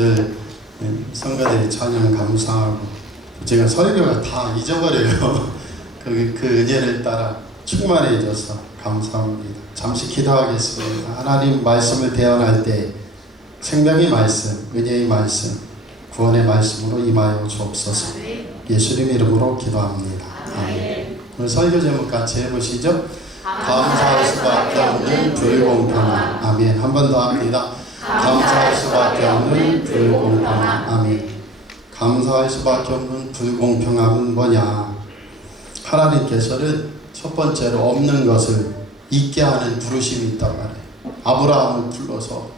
늘 성가대에 찬양 감사하고 제가 설교가 다 잊어버려요. 그 은혜를 따라 충만해져서 감사합니다. 잠시 기도하겠습니다. 하나님 말씀을 대언할 때 생명의 말씀, 은혜의 말씀, 구원의 말씀으로 임하여 주옵소서. 예수님 이름으로 기도합니다. 아멘. 오늘 설교 제목 같이 해보시죠. 감사할 수밖에 없는 불공평함. 아멘. 한 번 더 합니다. 감사할 수밖에 없는 불공평함. 아멘. 감사할 수밖에 없는 불공평함은 뭐냐? 하나님께서는 첫 번째로 없는 것을 있게 하는 부르심이 있단 말이에요. 아브라함을 불러서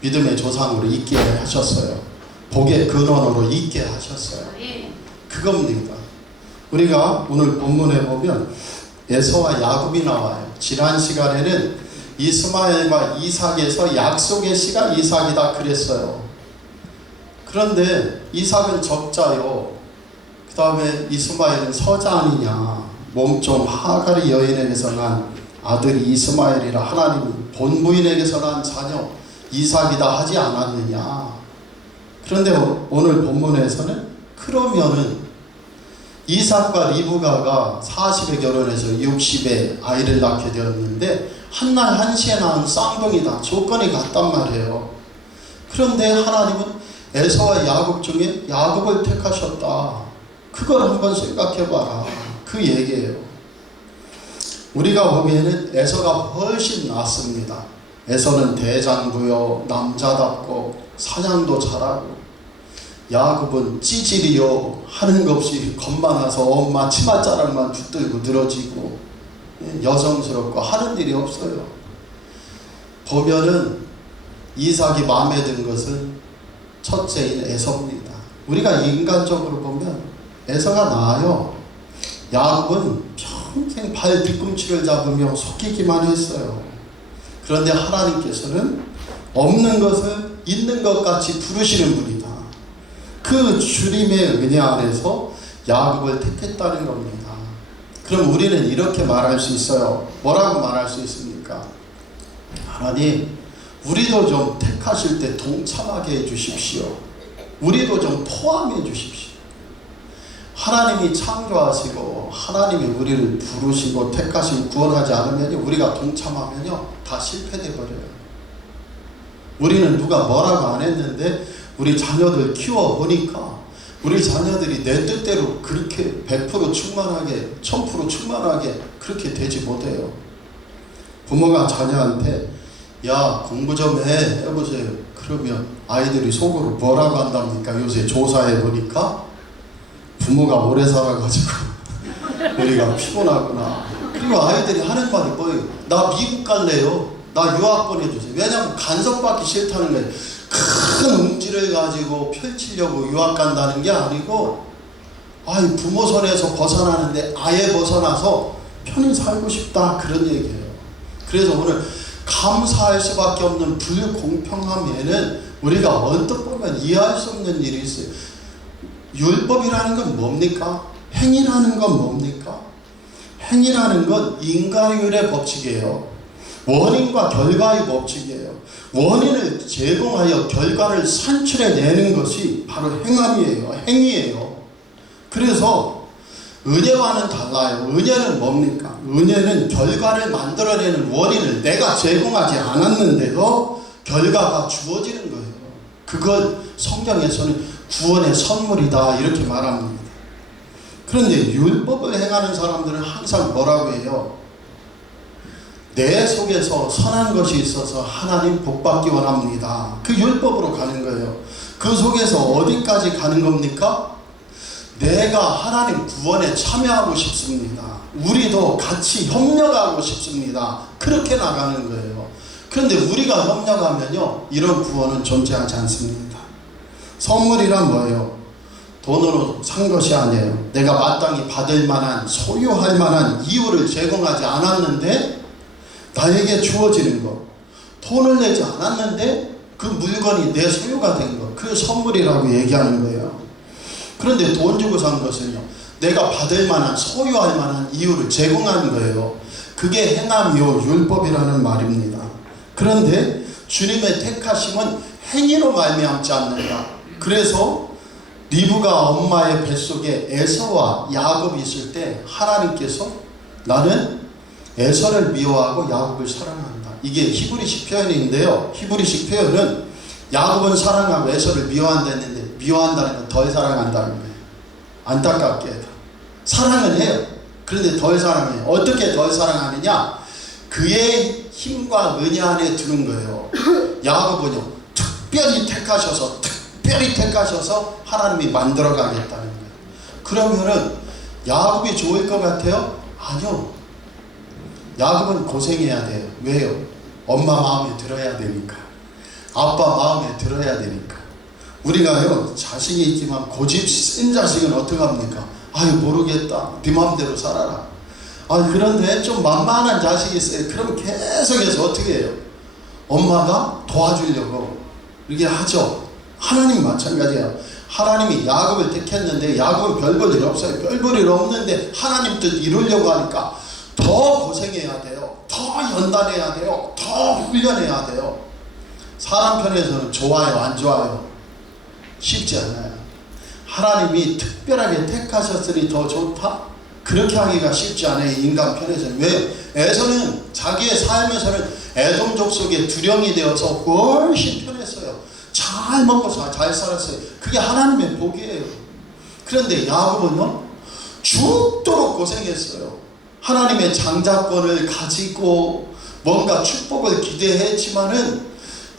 믿음의 조상으로 있게 하셨어요. 복의 근원으로 있게 하셨어요. 그겁니다. 우리가 오늘 본문에 보면 에서와 야곱이 나와요. 지난 시간에는 이스마엘과 이삭에서 약속의 씨가 이삭이다 그랬어요. 그런데 이삭은 적자요. 그 다음에 이스마엘은 서자 아니냐. 몸종 하갈의 여인에게서 난 아들이 이스마엘이라 하나님이 본부인에게서 난 자녀 이삭이다 하지 않았느냐. 그런데 오늘 본문에서는 그러면은 이삭과 리브가가 40에 결혼해서 60에 아이를 낳게 되었는데 한날 한시에 낳은 쌍둥이다. 조건이 같단 말이에요. 그런데 하나님은 에서와 야곱 중에 야곱을 택하셨다. 그걸 한번 생각해봐라. 그 얘기예요. 우리가 보기에는 에서가 훨씬 낫습니다. 에서는 대장부요, 남자답고 사냥도 잘하고, 야곱은 찌질이요 하는 것 없이 겁만 나서 엄마 치맛자락만 붙들고 늘어지고 여성스럽고 하는 일이 없어요. 보면은 이삭이 마음에 든 것은 첫째인 에서입니다. 우리가 인간적으로 보면 에서가 나아요. 야곱은 평생 발 뒤꿈치를 잡으며 속이기만 했어요. 그런데 하나님께서는 없는 것을 있는 것 같이 부르시는 분이다. 그 주님의 은혜 안에서 야곱을 택했다는 겁니다. 그럼 우리는 이렇게 말할 수 있어요. 뭐라고 말할 수 있습니까? 하나님, 우리도 좀 택하실 때 동참하게 해주십시오. 우리도 좀 포함해 주십시오. 하나님이 창조하시고 하나님이 우리를 부르시고 택하시고 구원하지 않으면요, 우리가 동참하면요 다 실패돼 버려요. 우리는 누가 뭐라고 안 했는데 우리 자녀들 키워보니까 우리 자녀들이 내 뜻대로 그렇게 100% 충만하게 1000% 충만하게 그렇게 되지 못해요. 부모가 자녀한테 야 공부 좀 해보세요. 그러면 아이들이 속으로 뭐라고 한답니까? 요새 조사해보니까 부모가 오래 살아가지고 우리가 피곤하구나. 그리고 아이들이 하는 말이 뭐예요? 나 미국 갈래요. 나 유학 보내주세요. 왜냐하면 간섭받기 싫다는 거예요. 큰 움지를 가지고 펼치려고 유학 간다는 게 아니고 아이 부모 손에서 벗어나는데 아예 벗어나서 편히 살고 싶다 그런 얘기예요. 그래서 오늘 감사할 수밖에 없는 불공평함에는 우리가 언뜻 보면 이해할 수 없는 일이 있어요. 율법이라는 건 뭡니까? 행위라는 건 뭡니까? 행위라는 건 인과율의 법칙이에요. 원인과 결과의 법칙이에요. 원인을 제공하여 결과를 산출해내는 것이 바로 행함이에요. 행위예요. 그래서 은혜와는 달라요. 은혜는 뭡니까? 은혜는 결과를 만들어내는 원인을 내가 제공하지 않았는데도 결과가 주어지는 거예요. 그걸 성경에서는 구원의 선물이다 이렇게 말합니다. 그런데 율법을 행하는 사람들은 항상 뭐라고 해요? 내 속에서 선한 것이 있어서 하나님 복받기 원합니다. 그 율법으로 가는 거예요. 그 속에서 어디까지 가는 겁니까? 내가 하나님 구원에 참여하고 싶습니다. 우리도 같이 협력하고 싶습니다. 그렇게 나가는 거예요. 그런데 우리가 협력하면요 이런 구원은 존재하지 않습니다. 선물이란 뭐예요? 돈으로 산 것이 아니에요. 내가 마땅히 받을 만한 소유할 만한 이유를 제공하지 않았는데 나에게 주어지는 것. 돈을 내지 않았는데 그 물건이 내 소유가 된 것. 그 선물이라고 얘기하는 거예요. 그런데 돈 주고 산 것은요 내가 받을 만한 소유할 만한 이유를 제공하는 거예요. 그게 행함이요 율법이라는 말입니다. 그런데 주님의 택하심은 행위로 말미암지 않는가. 그래서 리브가 엄마의 뱃속에 에서와 야곱이 있을 때 하나님께서 나는 에서를 미워하고 야곱을 사랑한다. 이게 히브리식 표현인데요. 히브리식 표현은 야곱은 사랑하고 에서를 미워한다 했는데 미워한다는 건 덜 사랑한다는 거예요. 안타깝게도. 사랑은 해요. 그런데 덜 사랑해요. 어떻게 덜 사랑하느냐? 그의 힘과 은혜 안에 두는 거예요. 야곱은요, 특별히 택하셔서 하나님이 만들어 가겠다는 거예요. 그러면은 야곱이 좋을 것 같아요? 아니요. 야곱은 고생해야 돼요. 왜요? 엄마 마음에 들어야 되니까. 아빠 마음에 들어야 되니까. 우리가요, 자식이 있지만 고집 센 자식은 어떻게 합니까? 아유, 모르겠다. 네 마음대로 살아라. 아, 그런데 좀 만만한 자식이 있어요. 그럼 계속해서 어떻게 해요? 엄마가 도와주려고 이렇게 하죠. 하나님 마찬가지예요. 하나님이 야곱을 택했는데 야곱은 별 볼 일 없어요. 별 볼 일 없는데 하나님 뜻 이루려고 하니까 더 고생해야 돼요. 더 연단해야 돼요. 더 훈련해야 돼요. 사람 편에서는 좋아요, 안 좋아요? 쉽지 않아요. 하나님이 특별하게 택하셨으니 더 좋다? 그렇게 하기가 쉽지 않아요. 인간 편에서는. 왜요? 에서는 자기의 삶에서는 에돔 족속의 두령이 되어서 훨씬 편했어요. 잘 먹고 잘 살았어요. 그게 하나님의 복이에요. 그런데 야곱은요, 죽도록 고생했어요. 하나님의 장자권을 가지고 뭔가 축복을 기대했지만은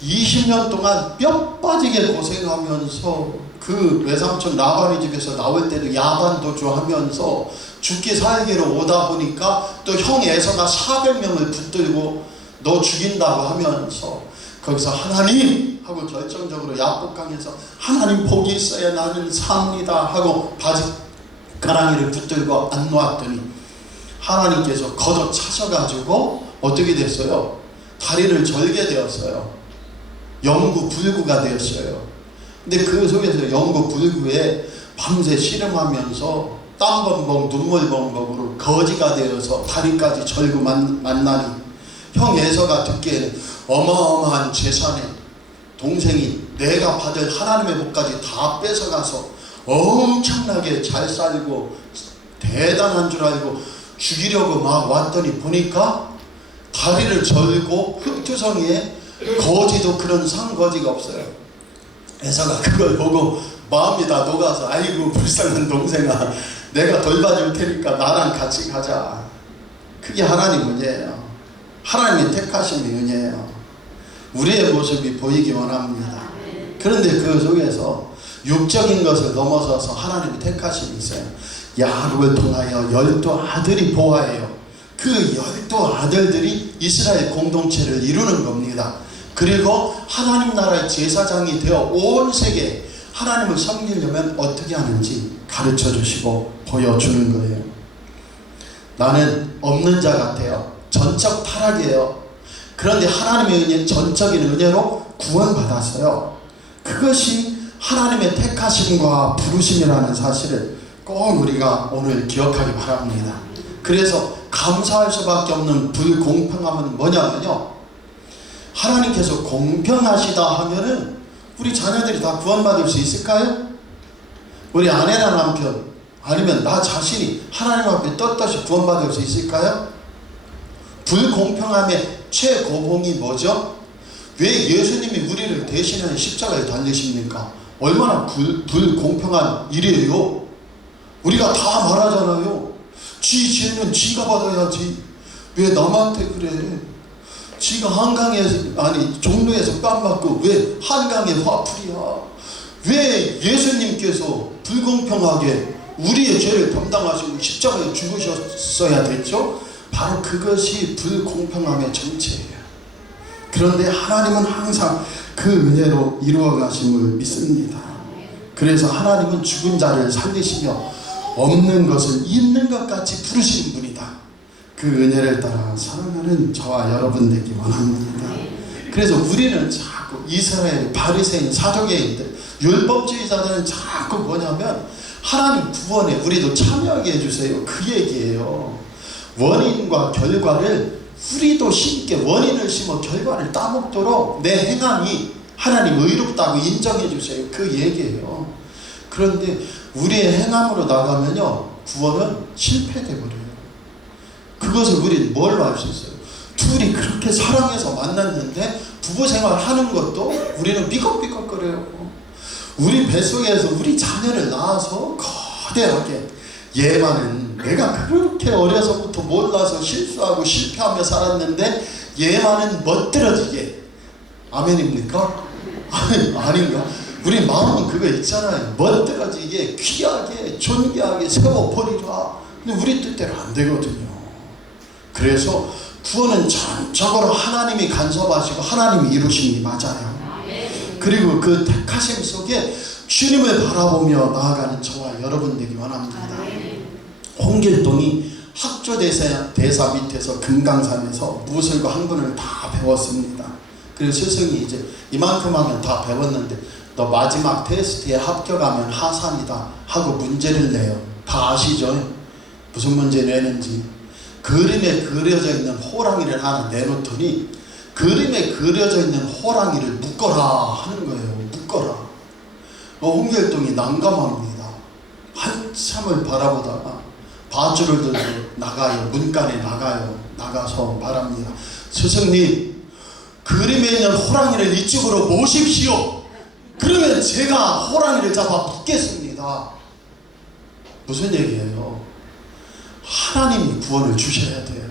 20년 동안 뼈 빠지게 고생하면서 그 외삼촌 라반의 집에서 나올 때도 야반도주 하면서 죽기 살기로 오다 보니까 또 형 에서가 400명을 붙들고 너 죽인다고 하면서 거기서 하나님 하고 결정적으로 야복강에서 하나님 복이 있어야 나는 삽니다 하고 바지가랑이를 붙들고 안 놓았더니 하나님께서 걷어 차셔가지고 어떻게 됐어요? 다리를 절게 되었어요. 영구불구가 되었어요. 근데 그 속에서 영구불구에 밤새 씨름하면서 땀 범벅 눈물 범벅으로 거지가 되어서 다리까지 절고 만나니 형 에서가 듣기에는 어마어마한 재산에 동생이 내가 받을 하나님의 복까지 다 뺏어가서 엄청나게 잘 살고 대단한 줄 알고 죽이려고 막 왔더니 보니까 다리를 절고 흙투성이에 거지도 그런 상거지가 없어요. 에서가 그걸 보고 마음이 다 녹아서 아이고 불쌍한 동생아, 내가 돌봐줄 테니까 나랑 같이 가자. 그게 하나님 은혜예요. 하나님이 택하신 은혜예요. 우리의 모습이 보이기 원합니다. 그런데 그 속에서 육적인 것을 넘어서서 하나님이 택하심이 있어요. 야곱을 통하여 12 아들이 보아해요. 그 12 아들들이 이스라엘 공동체를 이루는 겁니다. 그리고 하나님 나라의 제사장이 되어 온 세계에 하나님을 섬기려면 어떻게 하는지 가르쳐 주시고 보여주는 거예요. 나는 없는 자 같아요. 전적 타락이에요. 그런데 하나님의 은혜, 전적인 은혜로 구원받았어요. 그것이 하나님의 택하심과 부르심이라는 사실을 꼭 우리가 오늘 기억하기 바랍니다. 그래서 감사할 수밖에 없는 불공평함은 뭐냐면요, 하나님께서 공평하시다 하면은 우리 자녀들이 다 구원받을 수 있을까요? 우리 아내나 남편 아니면 나 자신이 하나님 앞에 떳떳이 구원받을 수 있을까요? 불공평함의 최고봉이 뭐죠? 왜 예수님이 우리를 대신하여 십자가에 달리십니까? 얼마나 불공평한 일이에요. 우리가 다 말하잖아요. 지 죄는 지가 받아야지 왜 남한테 그래? 지가 종로에서 뺨 맞고 왜 한강에 화풀이야? 왜 예수님께서 불공평하게 우리의 죄를 담당하시고 십자가에 죽으셨어야 됐죠? 바로 그것이 불공평함의 정체예요. 그런데 하나님은 항상 그 은혜로 이루어 가심을 믿습니다. 그래서 하나님은 죽은 자를 살리시며 없는 것을 있는 것 같이 부르시는 분이다. 그 은혜를 따라 사랑하는 저와 여러분 되기 원합니다. 그래서 우리는 자꾸 이스라엘 바리새인 사두개인들 율법주의자들은 자꾸 뭐냐면 하나님 구원에 우리도 참여하게 해주세요. 그 얘기예요. 원인과 결과를 우리도 심게 원인을 심어 결과를 따먹도록 내 행함이 하나님 의롭다고 인정해 주세요. 그 얘기예요. 그런데 우리의 행함으로 나가면요, 구원은 실패돼 버려요. 그것을 우리는 뭘로 알 수 있어요? 둘이 그렇게 사랑해서 만났는데 부부 생활하는 것도 우리는 삐걱삐걱거려요. 우리 뱃속에서 우리 자녀를 낳아서 거대하게, 얘만은 내가 그렇게 어려서부터 몰라서 실수하고 실패하며 살았는데 얘만은 멋들어지게, 아멘입니까? 아닌가? 우리 마음은 그거 있잖아요. 멋들어지게, 귀하게, 존귀하게 세워버리라. 근데 우리 뜻대로 안 되거든요. 그래서 구원은 전적으로 하나님이 간섭하시고 하나님이 이루심이 맞아요. 그리고 그 택하심 속에 주님을 바라보며 나아가는 저와 여러분 되기 원합니다. 홍길동이 학조대사 밑에서 금강산에서 무술과 학문을 다 배웠습니다. 그래서 스승이 이제 이만큼 하면 다 배웠는데 너 마지막 테스트에 합격하면 하산이다 하고 문제를 내요. 다 아시죠? 무슨 문제 내는지. 그림에 그려져 있는 호랑이를 하나 내놓더니 그림에 그려져 있는 호랑이를 묶어라 하는 거예요. 묶어라. 홍길동이 난감합니다. 한참을 바라보다가 밧줄을 들고 나가요. 문간에 나가서 말합니다. 스승님, 그림에 있는 호랑이를 이쪽으로 모십시오. 그러면 제가 호랑이를 잡아 묶겠습니다. 무슨 얘기예요? 하나님이 구원을 주셔야 돼요.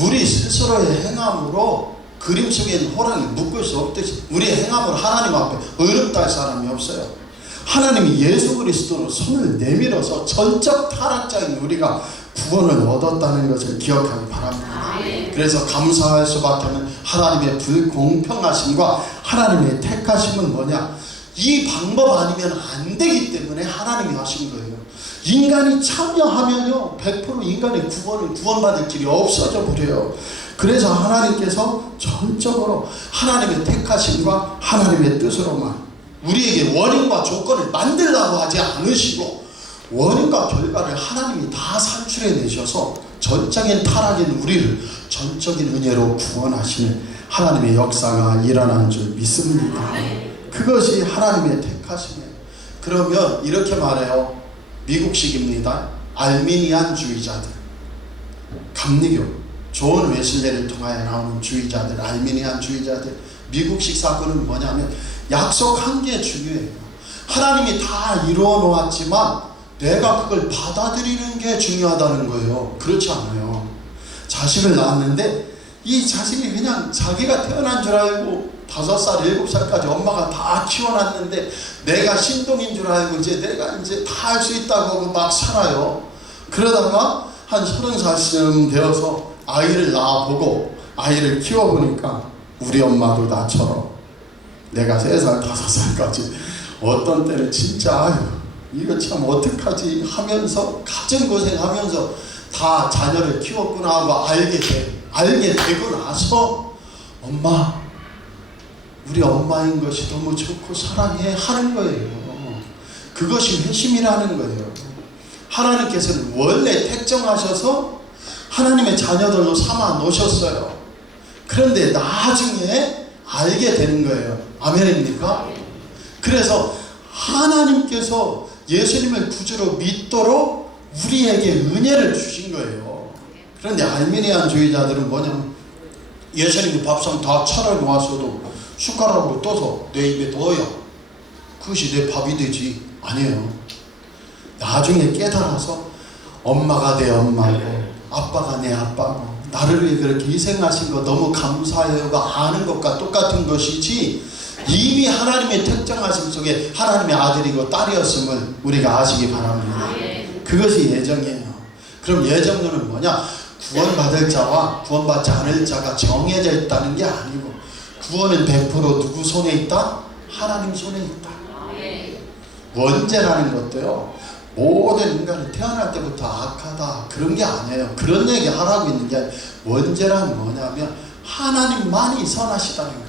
우리 스스로의 행함으로 그림 속에 있는 호랑이 묶을 수 없듯이 우리의 행함으로 하나님 앞에 어렵다 할 사람이 없어요. 하나님이 예수 그리스도로 손을 내밀어서 전적 타락자인 우리가 구원을 얻었다는 것을 기억하기 바랍니다. 그래서 감사할 수밖에 없는 하나님의 불공평하심과 하나님의 택하심은 뭐냐? 이 방법 아니면 안 되기 때문에 하나님이 하신 거예요. 인간이 참여하면요 100% 인간의 구원받을 길이 없어져 버려요. 그래서 하나님께서 전적으로 하나님의 택하심과 하나님의 뜻으로만 우리에게 원인과 조건을 만들라고 하지 않으시고 원인과 결과를 하나님이 다 산출해 내셔서 전적인 타락인 우리를 전적인 은혜로 구원하시는 하나님의 역사가 일어난 줄 믿습니다. 그것이 하나님의 택하심이에요. 그러면 이렇게 말해요. 미국식입니다. 알미니안주의자들, 감리교, 존 웨슬레를 통하여 나오는 주의자들, 알미니안주의자들. 미국식 사건은 뭐냐면 약속한 게 중요해요. 하나님이 다 이루어 놓았지만 내가 그걸 받아들이는 게 중요하다는 거예요. 그렇지 않아요. 자식을 낳았는데 이 자식이 그냥 자기가 태어난 줄 알고 5살, 7살까지 엄마가 다 키워놨는데 내가 신동인 줄 알고 내가 다 할 수 있다고 하고 막 살아요. 그러다가 한 30살쯤 되어서 아이를 낳아보고 아이를 키워보니까 우리 엄마도 나처럼 내가 3살, 5살까지 어떤 때는 진짜 아유 이거 참 어떡하지 하면서 가진 고생하면서 다 자녀를 키웠구나 하고 알게 되고 나서 엄마, 우리 엄마인 것이 너무 좋고 사랑해 하는 거예요. 그것이 회심이라는 거예요. 하나님께서는 원래 택정하셔서 하나님의 자녀들로 삼아 놓으셨어요. 그런데 나중에 알게 되는 거예요. 아멘입니까? 그래서 하나님께서 예수님을 구주로 믿도록 우리에게 은혜를 주신 거예요. 그런데 알미니안주의자들은 뭐냐면 예수님이 밥상 다 차려놓았어도 숟가락으로 떠서 내 입에 넣어야 그것이 내 밥이 되지. 아니에요. 나중에 깨달아서 엄마가 내 엄마고 아빠가 내 아빠고 나를 위해 그렇게 희생하신 거 너무 감사해요가 아는 것과 똑같은 것이지 이미 하나님의 특정하심 속에 하나님의 아들이고 딸이었음을 우리가 아시기 바랍니다. 그것이 예정이에요. 그럼 예정론은 뭐냐? 구원받을 자와 구원받지 않을 자가 정해져 있다는 게 아니고 구원은 100% 누구 손에 있다? 하나님 손에 있다. 원죄라는 것도요 모든 인간은 태어날 때부터 악하다 그런 게 아니에요. 그런 얘기 하라고 있는 게 원죄란 뭐냐면 하나님만이 선하시다는 거예요.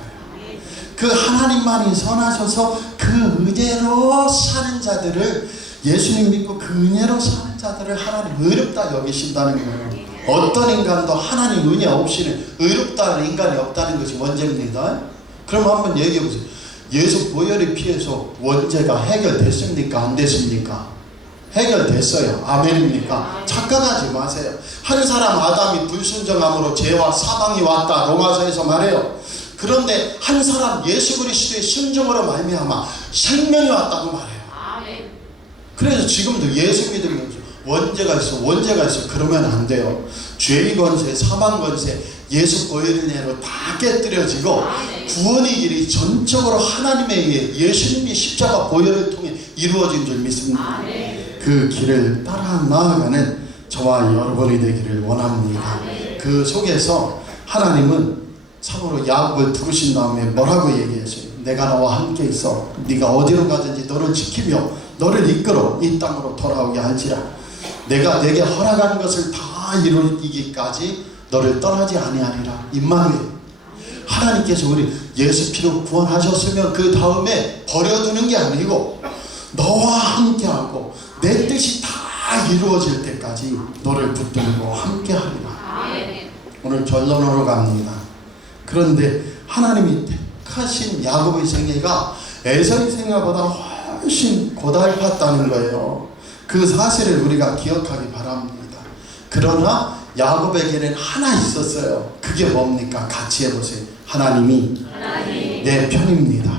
그 하나님만이 선하셔서 그 은혜로 사는 자들을 예수님 믿고 그 은혜로 사는 자들을 하나님 의롭다 여기신다는 거예요. 어떤 인간도 하나님 은혜 없이는 의롭다는 인간이 없다는 것이 원죄입니다. 그럼 한번 얘기해 보세요. 예수 보혈의 피해서 원죄가 해결됐습니까? 안 됐습니까? 해결됐어요. 아멘입니까? 착각하지 마세요. 한 사람 아담이 불순종함으로 죄와 사망이 왔다. 로마서에서 말해요. 그런데 한 사람 예수 그리스도의 순종으로 말미암아 생명이 왔다고 말해요. 그래서 지금도 예수 믿으면서 원죄가 있어 그러면 안 돼요. 죄의 권세, 사망 권세, 예수 보혈의 은혜로 다 깨뜨려지고 구원의 길이 전적으로 하나님에 의해 예수님이 십자가 보혈을 통해 이루어진 줄 믿습니다. 그 길을 따라 나아가는 저와 여러분이 되기를 원합니다. 그 속에서 하나님은 참으로 야곱을 부르신 다음에 뭐라고 얘기했어요? 내가 너와 함께 있어. 네가 어디로 가든지 너를 지키며 너를 이끌어 이 땅으로 돌아오게 할지라. 내가 내게 허락한 것을 다 이루기까지 너를 떠나지 아니하리라. 임마누엘. 하나님께서 우리 예수 피로 구원하셨으면 그 다음에 버려두는 게 아니고 너와 함께하고 내 뜻이 다 이루어질 때까지 너를 붙들고 함께하리라. 오늘 결론으로 갑니다. 그런데 하나님이 택하신 야곱의 생애가 에서의 생애보다 훨씬 고달팠다는 거예요. 그 사실을 우리가 기억하기 바랍니다. 그러나 야곱에게는 하나 있었어요. 그게 뭡니까? 같이 해보세요. 하나님이 내 편입니다.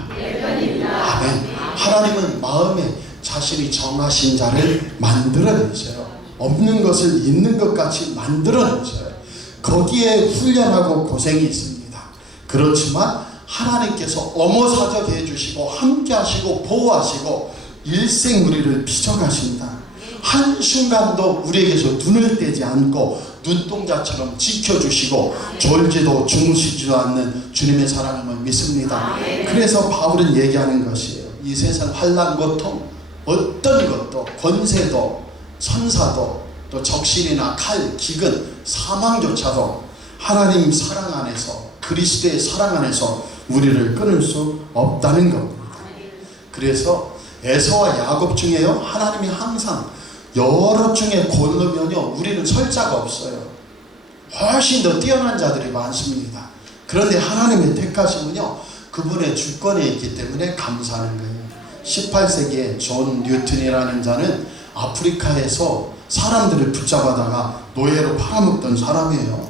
아멘. 하나님은 마음에 자신이 정하신 자를 만들어내셔요. 없는 것을 있는 것 같이 만들어내셔요. 거기에 훈련하고 고생이 있습니다. 그렇지만 하나님께서 어머사적 해주시고 함께하시고 보호하시고 일생 우리를 비춰가신다. 한순간도 우리에게서 눈을 떼지 않고 눈동자처럼 지켜주시고 졸지도 주무시지도 않는 주님의 사랑을 믿습니다. 그래서 바울은 얘기하는 것이에요. 이 세상 환난 고통 어떤 것도 권세도 천사도 또 적신이나 칼, 기근, 사망조차도 하나님 사랑 안에서 그리스도의 사랑 안에서 우리를 끊을 수 없다는 겁니다. 그래서 에서와 야곱 중에요 하나님이 항상 여러 중에 고르면요 우리는 설 자가 없어요. 훨씬 더 뛰어난 자들이 많습니다. 그런데 하나님의 택하심은요 그분의 주권에 있기 때문에 감사하는 거예요. 18세기에 존 뉴턴이라는 자는 아프리카에서 사람들을 붙잡아다가 노예로 팔아먹던 사람이에요.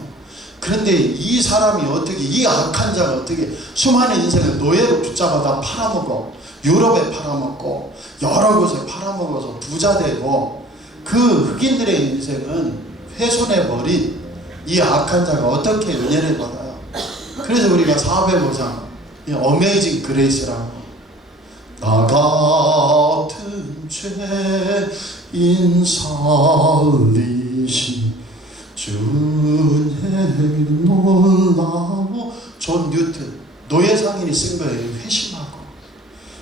그런데 이 사람이 어떻게 이 악한 자가 어떻게 수많은 인생을 노예로 붙잡아다 팔아먹어 유럽에 팔아먹고 여러 곳에 팔아먹어서 부자 되고 그 흑인들의 인생은 훼손해버린 이 악한 자가 어떻게 은혜를 받아요. 그래서 우리가 사회보장 어메이징 그레이스라고 나 같은 죄인 살리신 주님 놀라워. 존 뉴턴 노예 상인이 쓴 거예요. 회심하고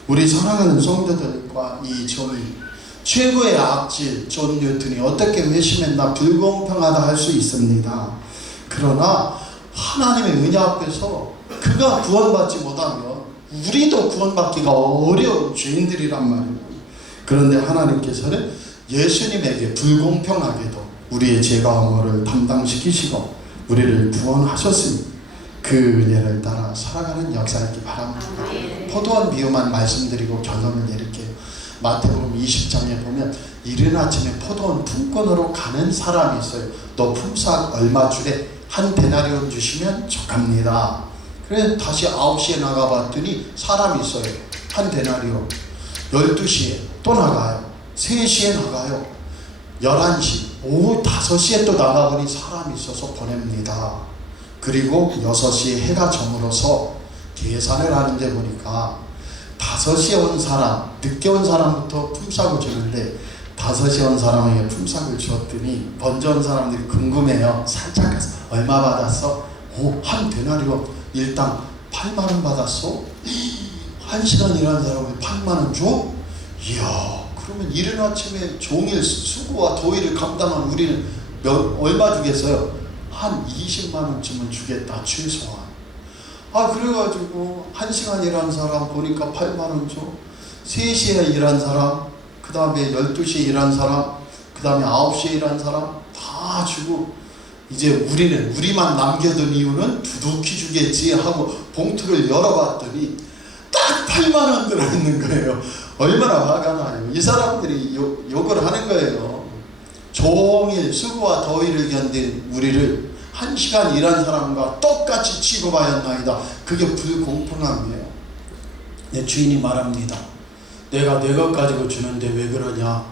우리 사랑하는 성도들과 이 존이 최고의 악질 존 뉴턴이 어떻게 회심했나 불공평하다 할 수 있습니다. 그러나 하나님의 은혜 앞에서 그가 구원받지 못하면 우리도 구원받기가 어려운 죄인들이란 말이에요. 그런데 하나님께서는 예수님에게 불공평하게도 우리의 죄가 허물을 담당시키시고 우리를 구원하셨으니 그 은혜를 따라 살아가는 역사이기 바랍니다. 포도원 비유만 말씀드리고 결론을 내릴게요. 마태복음 20장에 보면 이른 아침에 포도원 품권으로 가는 사람이 있어요. 너 품삯 얼마 주래? 한 데나리온 주시면 족합니다. 그래서 다시 9시에 나가봤더니 사람이 있어요. 한 데나리온. 12시에 또 나가요. 3시에 나가요. 11시, 오후 5시에 또 나가보니 사람이 있어서 보냅니다. 그리고 6시에 해가 저물어서 계산을 하는데 보니까 5시에 온 사람, 늦게 온 사람부터 품삯을 주는데 5시에 온 사람에게 품삯을 주었더니 먼저 온 사람들이 궁금해요. 살짝 가서 얼마 받았어? 오, 한 데나리온 일당 8만원 받았어? 1시간 일한 사람에 8만원 줘? 이야, 그러면 이른 아침에 종일 수고와 도일을 감당한 우리는 얼마 주겠어요? 한 20만원쯤은 주겠다 최소한. 그래가지고 1시간 일한 사람 보니까 8만원 줘. 3시에 일한 사람, 그 다음에 12시에 일한 사람, 그 다음에 9시에 일한 사람 다 주고 이제 우리만 남겨둔 이유는 두둑히 주겠지 하고 봉투를 열어봤더니 딱 8만 원 들어있는 거예요. 얼마나 화가 나요. 이 사람들이 욕을 하는 거예요. 종일 수고와 더위를 견딘 우리를 1시간 일한 사람과 똑같이 취급하였나이다. 그게 불공평함이에요. 내 주인이 말합니다. 내가 내 것 가지고 주는데 왜 그러냐?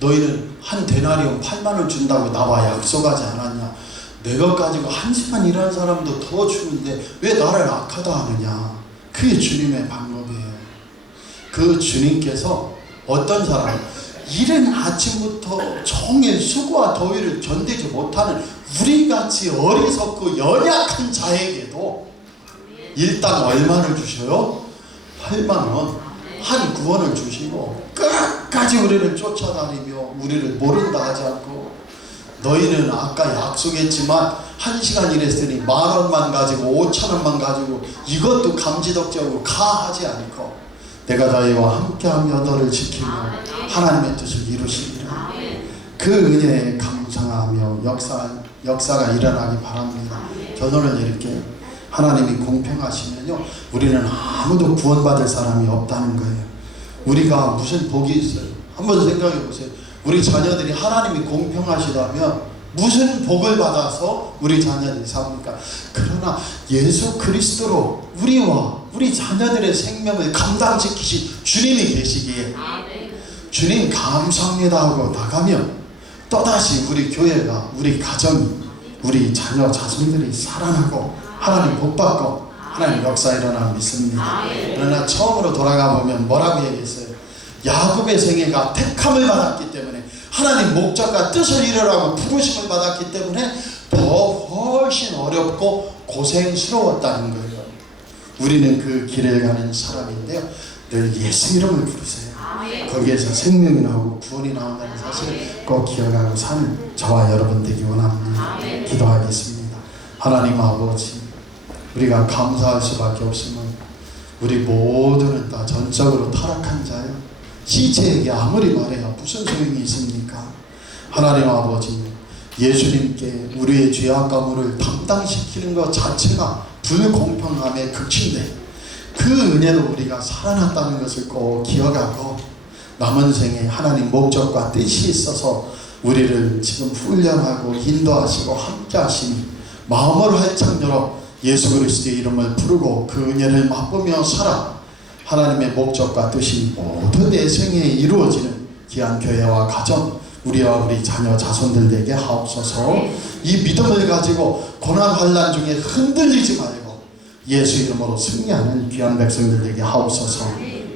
너희는 한 데나리온 8만 원 준다고 나와 약속하지 않았냐? 내 것 가지고 1시간 일한 사람도 더 주는데 왜 나를 악하다 하느냐? 그게 주님의 방법이에요. 그 주님께서 어떤 사람, 이른 아침부터 종일 수고와 더위를 견디지 못하는 우리같이 어리석고 연약한 자에게도 일당 얼마를 주셔요? 8만 원, 한 구원을 주시고 끝까지 우리를 쫓아다니며 우리를 모른다 하지 않고, 너희는 아까 약속했지만 1시간 일했으니 10,000원만 가지고 5,000원만 가지고 이것도 감지덕지하고 가 하지 않고 내가 너희와 함께하며 너를 지키며 하나님의 뜻을 이루시리라. 그 은혜에 감사하며 역사가 일어나기 바랍니다. 결론을 내릴게요. 하나님이 공평하시면요, 우리는 아무도 구원받을 사람이 없다는 거예요. 우리가 무슨 복이 있어요? 한번 생각해 보세요. 우리 자녀들이 하나님이 공평하시다면 무슨 복을 받아서 우리 자녀들이 삽니까? 그러나 예수 그리스도로 우리와 우리 자녀들의 생명을 감당시키신 주님이 계시기에 주님 감사합니다 하고 나가면 또다시 우리 교회가, 우리 가정이, 우리 자녀 자손들이 살아나고 하나님 복받고 하나님 역사 일어나 믿습니다. 그러나 처음으로 돌아가 보면 뭐라고 얘기했어요? 야곱의 생애가 택함을 받았기 때문에, 하나님 목적과 뜻을 이루라고 부르심을 받았기 때문에 더 훨씬 어렵고 고생스러웠다는 거예요. 우리는 그 길을 가는 사람인데요, 늘 예수 이름을 부르세요. 거기에서 생명이 나오고 구원이 나온다는 사실을 꼭 기억하고 사는 저와 여러분 되기 원합니다. 기도하겠습니다. 하나님 아버지, 우리가 감사할 수밖에 없으면 우리 모두는 다 전적으로 타락한 자요. 시체에게 아무리 말해야 무슨 소용이 있습니까? 하나님 아버지, 예수님께 우리의 죄악 가물을 담당시키는 것 자체가 불공평함의 극치인데 그 은혜로 우리가 살아났다는 것을 꼭 기억하고 남은 생에 하나님 목적과 뜻이 있어서 우리를 지금 훈련하고 인도하시고 함께 하시니 마음을 활짝 열어 예수 그리스도의 이름을 부르고 그 은혜를 맛보며 살아 하나님의 목적과 뜻이 모두 내 생에 이루어지는 귀한 교회와 가정, 우리와 우리 자녀 자손들 되게 하옵소서. 이 믿음을 가지고 고난 환난 중에 흔들리지 말고 예수 이름으로 승리하는 귀한 백성들 되게 하옵소서.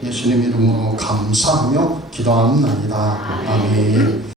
예수님 이름으로 감사하며 기도합니다. 아멘.